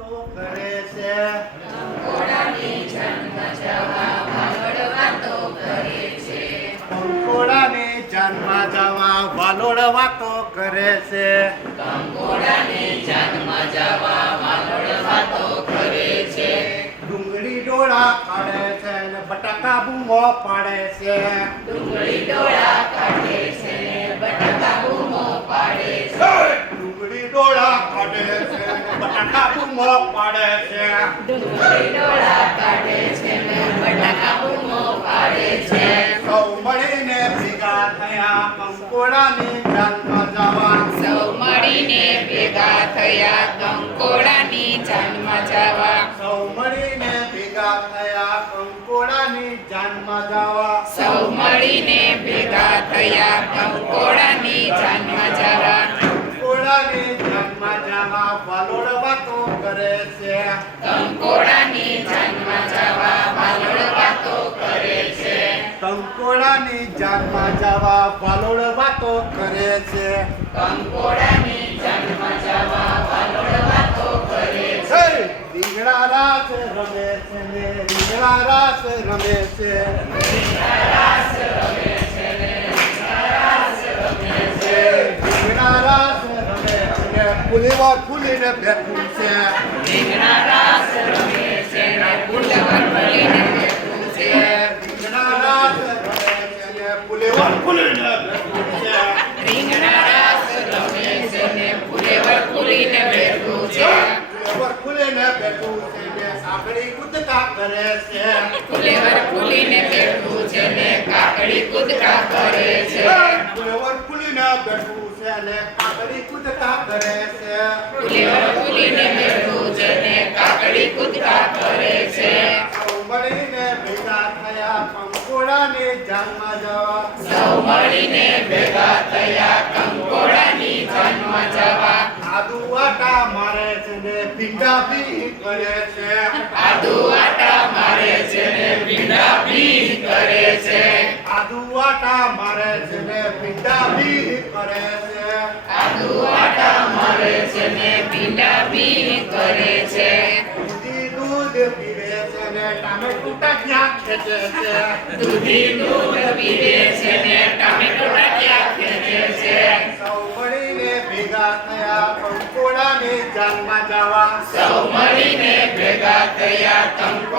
વાતો કરે છે? કંકોડાની જાનમાં જવા વાલોડ વાતો કરે છે. ડુંગળી ડોળા કાઢે છે ને બટાકા બૂમો પાડે છે. ડુંગળી ડોળા કાઢે છે ને બટાકા બૂમો પાડે છે. સૌ મળીને ભેગા થયા કંકોડાની જાનમાં જવા સૌ મળીને ભેગા થયા કંકોડાની જાનમાં જવા. સૌ મળીને ભેગા થયા કંકોડાની જાનમાં જવા. સૌ મળીને ભેગા થયા કંકોડાની જાનમાં જવા કંકોડાની જાનમાં જવા વાલોડ વાતો કરે છે કંકોડાની જાનમાં જવા વાલોડ વાતો કરે છે. કંકોડાની જાનમાં જવા વાલોડ વાતો કરે છે. કંકોડાની જાનમાં જવા વાલોડ વાતો કરે છે. રીંગણા રાસ રમે છે રીંગણા રાસ રમે છે. હે! ફૂલીને બેઠું છે. રીંગણા રાસ રમે છે ને ફૂલવર ફળીને બેઠું છે રીંગણા રાસ રમે છે ને ફૂલીવાર ફૂલીને બેઠું છે. રીંગણા રાસ રમે છે ને ફૂલેવર ફૂલીને બેઠું છે ફૂલીવાર ફૂલીને બેઠું છે ને સાંકળી કૂદકા કરે છે. ફૂલેવર ફૂલીને બેઠું છે. ને કાકડી કૂદકા કરે છે. ફૂલેવાર ફૂલીને બેઠું છે ને કાકડી કૂદતા કરે છે. ફૂલેવર ફૂલીને બેઠું જને કાકડી કૂદતા કરે છે. સૌ મળીને ભેગા થયા કંકોડાની જાનમાં જવા સૌ મળીને ભેગા થયા કંકોડાની જાનમાં જવા આદુ આટા મારે છે ને ભીંડા ભી કરે છે. આદુ આટા મારે છે ને ભીંડા ભી કરે છે. આદુ આટા મારે છે ને ભીંડા ભી કરે છે. દૂધી પીવે છે ને ટાટિયા ખેંચે છે દૂધી પીવે છે ને ટામેટો ક્યાં ખેંચે છે સૌ મળીને ભેગા થયા કંકોડાની જાનમાં જવા સૌ મળીને ભેગા થયા જવા